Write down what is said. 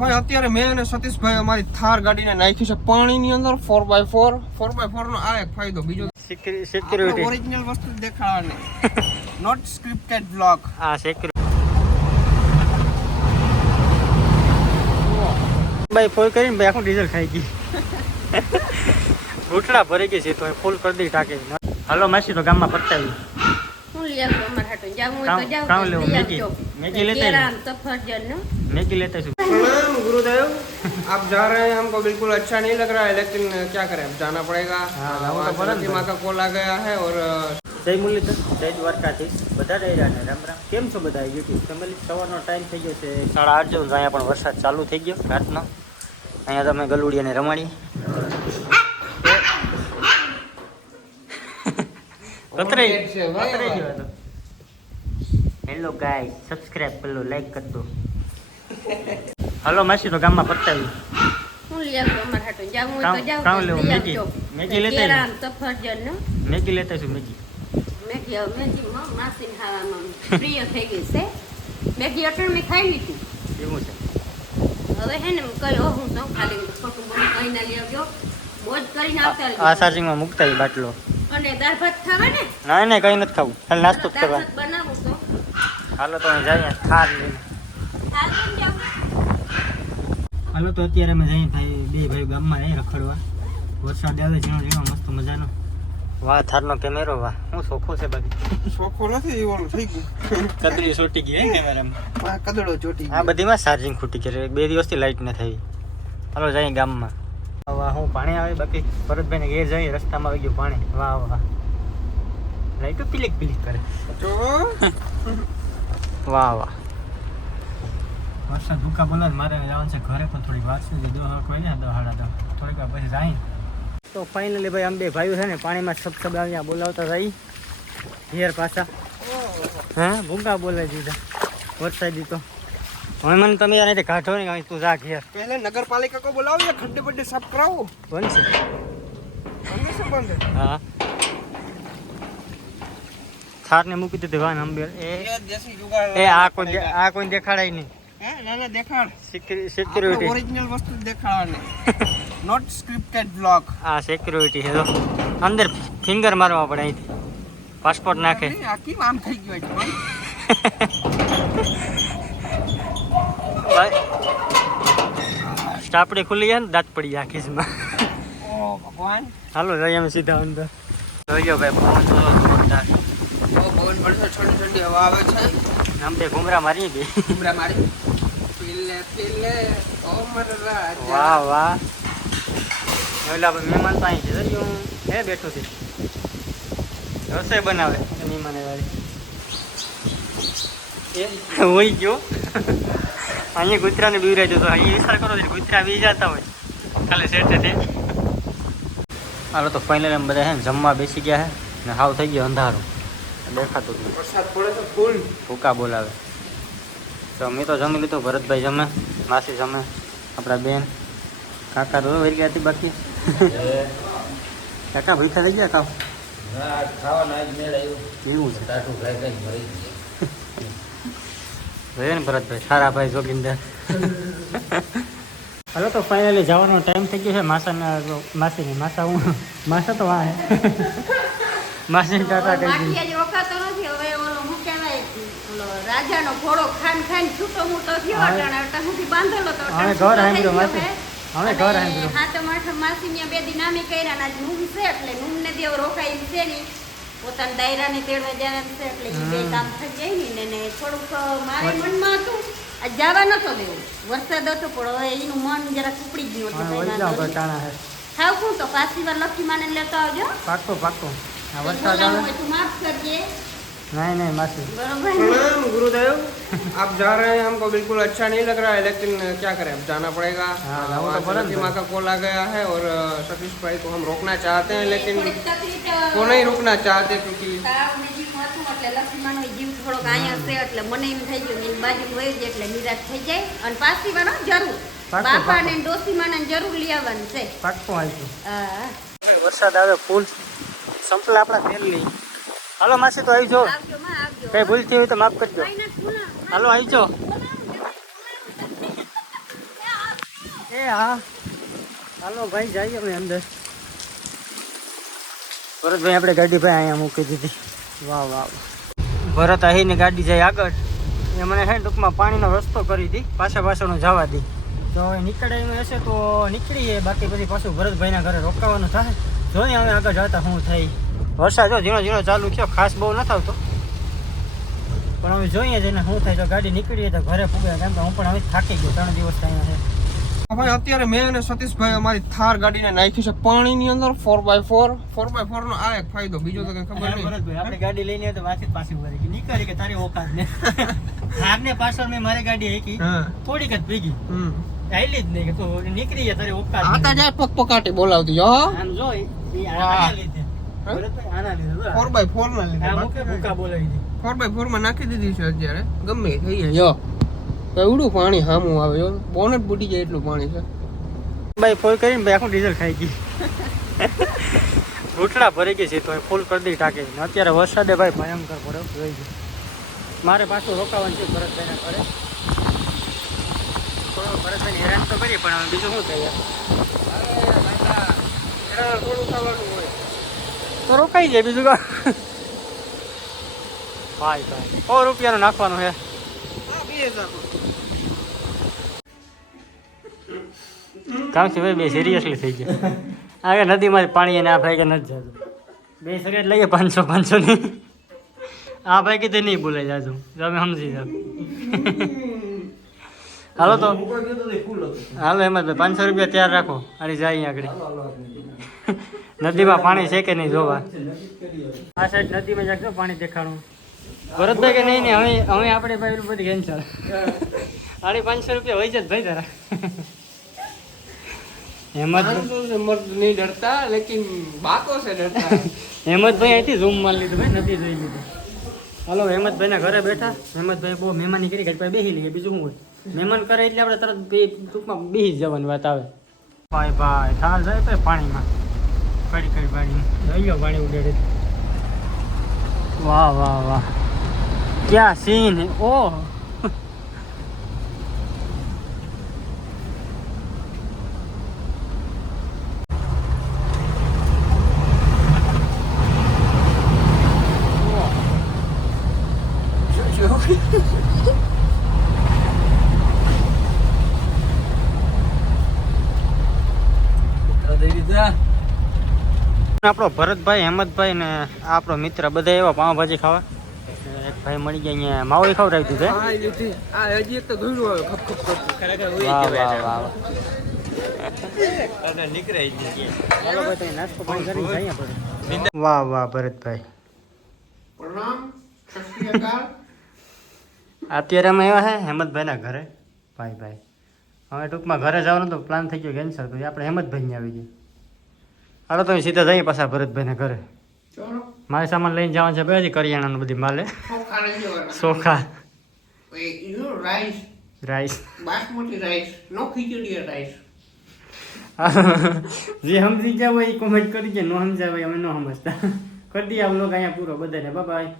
ભાઈ અત્યારે મેં અને સતીશભાઈ અમારી થાર ગાડીને નાખી છે પાણીની અંદર 4x4 4x4 નો આ એક ફાયદો બીજો સિક્યુરિટી ઓરિજિનલ વસ્તુ દેખાડવાની નોટ સ્ક્રિપ્ટેડ બ્લોગ આ સિક્યુરિટી ભાઈ ફૂલ કરીને ભાઈ આખું ડીઝલ ખાઈ ગઈ ઘૂંટડા ભરી ગઈ છે તો ફૂલ કરી દઈ ટાંકી હાલો માસી તો ગામમાં પતાવી હું લઈ આવું અમારા હાટો જાઉં હોય તો જાઉં કામ લેવું मैगी लेते हैं सफरजन मैगी लेते हैं प्रणाम गुरुदेव आप जा रहे हैं हमको बिल्कुल अच्छा नहीं लग रहा है लेकिन क्या करें अब जाना पड़ेगा माँ का कॉल आ गया है और જય મુરલીધર જય દ્વારકાધીશ બધા રહ્યા ને રામ રામ કેમ છો બધા યુટ્યુબ ફેમિલી સવારનો ટાઈમ થઈ ગયો છે 8:30 જેવું અહીંયા પણ વરસાદ ચાલુ થઈ ગયો રાતનો અહીંયા તમે ગલુડિયાને રમાડીએ કતરાઈ ગયો હતો હેલો ગાઈસ સબસ્ક્રાઇબ કરી લો લાઈક કરી દો હાલો માસી તો ગામમાં પતાવી હું લઈ આવું અમારા હાટો જાઉં હોય તો જાઉં કામ લેવું મેગી લેતા કેળા સફરજન મેગી લેતા છું મેગી મેગી માસી ખાવામાં પ્રિય થઈ ગઈ છે મેગી અટણ મેં ખાઈ લીધી એવું છે હવે હે ને કયો હું તો ખાલી ખોટું બોલું કઈ ના લઈ આવજો બોજ કરીને આવતા આ ચાર્જિંગમાં મૂકતા એ બાટલો અને દાળ ભાત ખાવા ને ના કઈ નથી ખાવું ખાલી નાસ્તો જ કરવા બનાવું તો હાલો તો જઈએ થાર લઈને હાલો તો અત્યારે અમે જઈએ ભાઈ બે ભાઈ ગામમાં જઈએ રખડવા વરસાદ આવે ઝીણો ઝીણો મસ્ત મજાનો વાહ થારનો કેમેરો વાહ હું શોખો છે બાકી શોખો નથી એવાનું થઈ ગયું કદડી ચોટી ગઈ હે કેમેરામાં કદડો ચોટી આ બધીમાં ચાર્જિંગ ખૂટી ગઈ 2 દિવસથી લાઈટ ન થઈ હાલો જઈએ ગામમાં વાહ હું પાણી આવે બાકી ભરતભાઈને ઘેર જઈએ રસ્તામાં આવી ગયું પાણી વાહ વાહ લાઈટો પીલીક કરે તો વાહ વાહ વરસાદ ભૂકા બોલા મારે જવાનું છે ઘરે પણ થોડીક વાર છે દો કોઈ ને 10 થોડીક વાર પછી જાય તો ફાઇનલી ભાઈ આમ બે ભાઈઓ છે ને પાણીમાં છપ આવ્યા બોલાવતા જાય ઘેર પાછા હા ભૂકા બોલાવી દીધા વરસાદી તો હવે મને તમે યાર એટલે કાઢો ને તું જા ઘેર पहले नगर पालिका को बुलाओ या खड्डे बड्डे साफ कराओ બનશે हमने से बंद है હા થારને મૂકી દીધી વાન અંબેર એ जैसी जुगाड़ એ આ કોઈ દેખાડાય નહીં हैं ना देखाड़ સિક્યુરિટી ओरिजिनल वस्तु देखाड़વાની नॉट स्क्रिप्टेड ब्लॉग આ સિક્યુરિટી છે તો અંદર ફિંગર મારવા પડે અહીંથી પાસપોર્ટ નાખે આ કેમ આમ થઈ ગયો છે સ્ટાપડી ખુલી જાય ને દાંત પડી જાય ખીસમાં ઓ ભગવાન હાલો જઈએ અમે સીધા અંદર જોયો ભાઈ પવન તો જોરદાર ઓ પવન પડશે ઠંડી ઠંડી હવા આવે છે આમ તે ઘુમરા મારી ગઈ ઉમરા મારી પીલે ઓ મર રાજા વાહ વાહ ઓલા મહેમાન તો અહીં છે હું હે બેઠો છે રસોઈ બનાવે મહેમાન વાળી એ હોઈ ગયો અહીંયા કૂતરાને બીવરાઈ જતો અહીંયા વિચાર કરો છો કૂતરા બી જતા હોય ખાલી સેટ છે હાલો તો ફાઇનલ એમ બધા હે ને જમવા બેસી ગયા હે ને હાવ થઈ ગયો અંધારું દેખાતું જ નહીં વરસાદ પડે છે ફૂલ ભૂકા બોલાવે તો મેં તો જમી લીધું ભરતભાઈ જમે માસી જમે આપણા બેન કાકા તો વહી ગયા હતી બાકી કાકા ભૂખા થઈ ગયા કાવ એવું છે જોઈએ ને ભરતભાઈ સારા ભાઈ જોગીંદર હાલો તો ફાઇનલી જવાનો ટાઈમ થઈ ગયો છે માસીને માસા હું માસા તો વાહ માસીને ટાટા કરી દીધી બાકી રોકાતો નથી હવે ઓલો હું કહેવાય ઓલો રાજાનો ઘોડો ખાન છૂટો મૂટો થયો અટાણા સુધી બાંધેલો તો હવે ઘર હાંભળ્યો માસી હવે ઘર હાંભળ્યો હાથમ આઠમ માસીને બે દી નામે કર્યા ના નૂમ છે એટલે નૂમને દેવ રોકાઈ છે ની પોતાના દાયરાને તેડવા જવાનું છે એટલે ઈ બે કામ થઈ જાય ને થોડુંક મારે મનમાં હતું આ જવા નતો દેવો વરસાદ હતો પણ હવે એનું મન જરા કુપડી ગયું હતું ટાણા હે થાવ કોણ તો પાછી વાર લખી માને લેતો આવજો પાક્કો આ વરસાદ આવે તું માફ કરજે नहीं मासी बरोबर प्रणाम गुरुदेव आप जा रहे हैं हमको बिल्कुल अच्छा नहीं लग रहा है लेकिन क्या करें अब जाना पड़ेगा माँ का कॉल आ गया है और सतीश भाई को हम रोकना चाहते हैं लेकिन वो नहीं रुकना चाहते क्योंकि લક્ષ્મણ જીવ થોડોક અહીંયા છે એટલે મને એમ થઈ ગયું એની બાજુ વહી જાય એટલે નિરાશ થઈ જાય અને પાછી વાર જરૂર બાપા ને ડોસીમાને જરૂર લઈ આવવાનું છે પાક્કો આવજો વરસાદ આવે ફૂલ સંપલા આપણા ફેરલી હાલો માસી તો આવી જો કઈ ભૂલ થઈ હોય તો માફ કરજો હાલો આવી જો એ હા હાલો ભાઈ જઈએ અમે અંદર. ભરતભાઈ આપણે ગાડી ભાઈ અહીંયા મૂકી દીધી. વાહ વાહ ભરત આવીને ગાડી જાય આગળ. એ મને છે ટૂંકમાં પાણીનો રસ્તો કરી દી પાછળનું જવા દી. તો હવે નીકળે એમ હશે તો નીકળીએ, બાકી પછી પાછું ભરતભાઈના ઘરે રોકાવાનું થાય. જોઈએ હવે આગળ જતા શું થાય. વરસાદ જો ઝીણો ઝીણો ચાલુ થયો, ખાસ બહુ નથી આવતો, પણ હવે જોઈએ જઈને શું થાય. તો ગાડી નીકળીએ તો ઘરે પૂગે, કેમ કે હું પણ હવે થાકી ગયો, 3 દિવસ અહીંયા છે. ભાઈ અત્યારે મેં અને સતીશભાઈ અમારી થાર ગાડીને નાખી છે પાણીની અંદર 4x4. 4x4 નો આ એક ફાયદો, બીજો તો કઈ ખબર નહીં. ભરતભાઈ આપણે ગાડી લઈને તો વાંચી પાછી ઉભા રહી નીકળી કે તારી ઓકાત ને આગને પાછળ મેં મારી ગાડી હેકી થોડીક જ ભેગી ચાલી જ નહીં કે તું નીકળી જાય તારી ઓકાત. આતા જાય પગ પકાટી બોલાવતી જો આમ જો ઈ આના લીધે ભરતભાઈ આના લીધે 4x4 ના લીધે આ મુકે ભૂકા બોલાવી દે. 4x4 માં નાખી દીધી છે અત્યારે, ગમે એ થઈ જાય. યો એવડું પાણી સામું આવે, જો બોનટ બુડી જાય એટલું પાણી છે. ભાઈ ફૂલ કરીને ભાઈ આખું ડીઝલ ખાઈ ગઈ. ઘૂંટડા ભરી ગઈ છે તો ફૂલ કરી દી ટાંકી. અત્યારે વરસાદે ભાઈ ભયંકર પડ્યો રહી ગયો. મારે પાછું રોકાવાનું છે ભરતભાઈના ઘરે. ભરતભાઈને હેરાન તો કરીએ પણ હવે બીજું શું થાય યાર. થોડું ખાવાનું હોય તો રોકાઈ જાય બીજું કા. ભાઈ ભાઈ 100 રૂપિયાનું નાખવાનું છે. કામ છે ભાઈ બે સિરિયસલી થઈ ગયા. આગળ નદીમાંથી પાણી અને આ ભાઈ કે નથી જતું. બે સિગરેટ લઈએ 500 ની. આ ભાઈ કીધું નહીં બોલાઈ જાજુ, તમે સમજી જાવ. હાલો તો હાલો એમ જ ભાઈ 500 રૂપિયા તૈયાર રાખો. અરે જાય આગળ નદીમાં પાણી છે કે નહીં જોવા. આ સાઈડ નદીમાં જાગજો પાણી દેખાડું. ભરતભાઈ કે નહીં ને હવે આપણે ભાઈ એટલું બધી કેન્સલ. 550 રૂપિયા હોય છે જ ભાઈ તારા. मर्द नहीं डरता लेकिन बातों से डरता है. હેમંતભાઈ અહીંથી ઝૂમ મારી લીધું ભાઈ, નથી જોઈ લીધું. હાલો હેમંતભાઈના ઘરે બેઠા. હેમંતભાઈ બહુ મહેમાની કરી, ઘડી બેસી લઈએ, બીજું શું હોય. મહેમાન કરે એટલે આપણે તરત ટૂંકમાં બેસી જવાની વાત આવે. ભાઈ ભાઈ થાળ જાય ભાઈ પાણીમાં કડી પાણી ગયો, પાણી ઉડેડે. વાહ વાહ વાહ ક્યાં સીન. ઓહ આપણો ભરતભાઈ, હેમંતભાઈ ને આપણો મિત્ર બધા એવા પાવભાજી ખાવા. એક ભાઈ મળી ગયા અહીંયા માવો ખવડાવી દીધું. હજી એક તો ધોઈડું આવે ખપ ખપ ખપ ખરેખર વાહ વાહ ભરતભાઈ પ્રણામ. સત શ્રી અકાલ. અત્યારે અમે એવા છે હેમંતભાઈના ઘરે. ભાઈ ભાઈ હવે ટૂંકમાં ઘરે જવાનું તો પ્લાન થઈ ગયો કેન્સલ, પછી આપણે હેમંતભાઈને આવી ગયા. હાલો તમે સીધા જઈએ પાછા ભરતભાઈના ઘરે. મારે સામાન લઈને જવાનું છે ભાઈ, કરિયાણાનું બધી માલે. ચોખા રાઈસ બાસમતી રાઈસ, નો ખીચડી રાઈસ. જે સમજી જાવ એ કોમેન્ટ કરી દે, નો સમજાવે અમે ન સમજતા. કરી દઈએ આ વ્લોગ અહીંયા પૂરો. બધાને બાય બાય.